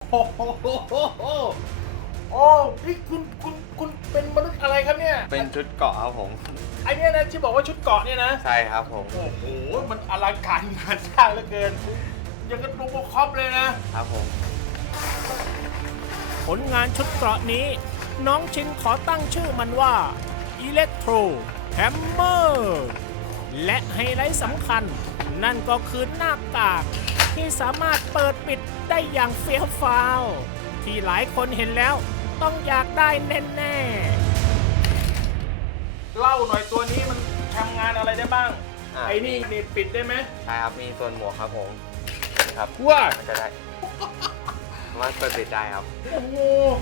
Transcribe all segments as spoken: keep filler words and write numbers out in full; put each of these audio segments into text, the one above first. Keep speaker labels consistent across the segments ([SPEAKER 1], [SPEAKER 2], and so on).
[SPEAKER 1] โอ้โหโอ้นี่คุณคุณคุณเป็นมนุษย์อะไรครับเนี่ย
[SPEAKER 2] เป็นชุดเกราะครับผม
[SPEAKER 1] ไอเนี้ยนะที่บอกว่าชุดเกราะเนี่ยนะ
[SPEAKER 2] ใช่ครับผม
[SPEAKER 1] โอ้โหมันอลังการงานสร้างเหลือเกินยังกับโรบอคอปเลยนะครับ
[SPEAKER 2] ผม
[SPEAKER 3] ผลงานชุดเกราะนี้ น้องชินขอตั้งชื่อมันว่า Electro Hammer และไฮไลท์สำคัญ นั่นก็คือหน้ากากที่สามารถเปิดปิดได้อย่างเฟี้ยวฟ้าว ที่หลายคนเห็นแล้วต้องอยากได้แน่
[SPEAKER 1] เล่าหน่อยตัวนี้มันทำงานอะไรได้บ้าง
[SPEAKER 2] อ่ะ
[SPEAKER 1] ไอ้นี่นี่ปิดได้ไหม
[SPEAKER 2] ใช่ครับมีส่วนหมวกครับผมครับ
[SPEAKER 1] ว่า
[SPEAKER 2] มันจะได้สามารถเปิดปิดได้ครับ
[SPEAKER 1] โอ้โห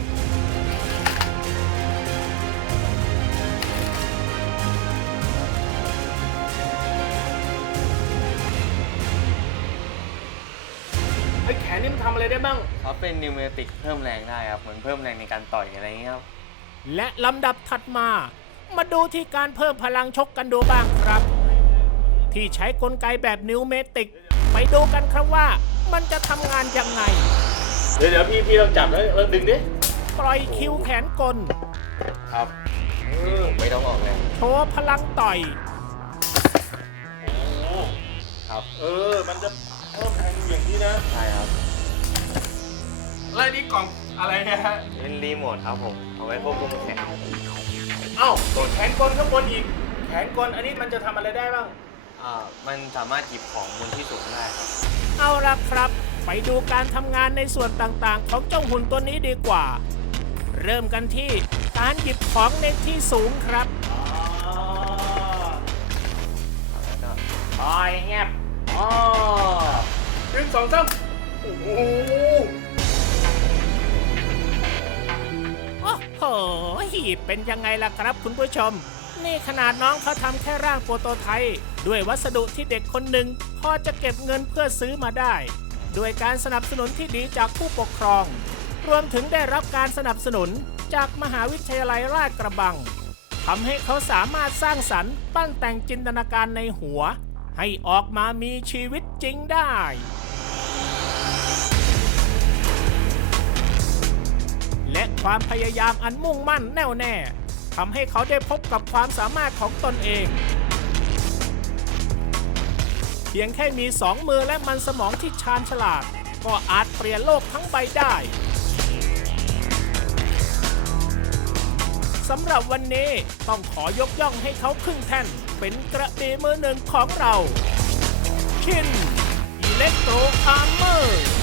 [SPEAKER 1] ไอ้แขนนี่มันทำอะไรได้บ้าง
[SPEAKER 2] เขาเป็นนิวเมติกเพิ่มแรงได้ครับเหมือนเพิ่มแรงในการต่อยอะไรอย่างเงี้ยครับ
[SPEAKER 3] ๆ และลำดับถัดมา มาดูที่การเพิ่มพลังชกกันดูบ้างครับ ที่ใช้กลไกแบบนิวเมติก ไปดูกันครับว่ามันจะทำงานยังไง
[SPEAKER 1] เดี๋ยวเดี๋ยวพี่พี่เราจับแล้วเราดึงดิ
[SPEAKER 3] ปล่อยคิวแขนกล
[SPEAKER 2] ครับผมไม่ต้องออกแรง
[SPEAKER 3] โชว์พลังต่อย
[SPEAKER 2] ครับ
[SPEAKER 1] เออ มันจะเพิ่มแรงอย่างนี้นะ
[SPEAKER 2] ใช่ครับ
[SPEAKER 1] แล้วนี่กล่องอะไรเนี่ยฮะ
[SPEAKER 2] เป็นรีโมทครับผมเอาไว้ควบคุมแขน
[SPEAKER 1] เอ้าตัวแขนกลข้างบนอีก แขนกลอันนี้มันจะทำอะไรได้บ้าง
[SPEAKER 2] อ่ามันสามารถหยิบของบนที่สูงได้ครับ
[SPEAKER 3] เอาละครับ ไปดูการทำงานในส่วนต่างๆ ของเจ้าหุ่นตัวนี้ดีกว่า เริ่มกันที่การหยิบของในที่สูงครับ
[SPEAKER 2] แล้วก็
[SPEAKER 1] คอยเงียบอ๋อหนึ่งสองสามโอ้โห
[SPEAKER 3] โอ้โห เป็นยังไงล่ะครับคุณผู้ชม นี่ขนาดน้องเขาทำแค่ร่างโปรโตไทป์ด้วยวัสดุที่เด็กคนหนึ่งพอจะเก็บเงินเพื่อซื้อมาได้ ด้วยการสนับสนุนที่ดีจากผู้ปกครอง รวมถึงได้รับการสนับสนุนจากมหาวิทยาลัยราชกระบังทำให้เขาสามารถสร้างสรรค์ปั้นแต่งจินตนาการในหัว ให้ออกมามีชีวิตจริงได้ และความพยายามอันมุ่งมั่นแน่วแน่ทำให้เขาได้พบกับความสามารถของตนเอง เพียงแค่มีสองมือและมันสมองที่ชาญฉลาด ก็อาจเปลี่ยนโลกทั้งใบได้สำหรับวันนี้ต้องขอยกย่องให้เขาขึ้นแท่นเป็นกระบี่มือหนึ่งของเรา ชิน อิเล็กโทรอาร์เมอร์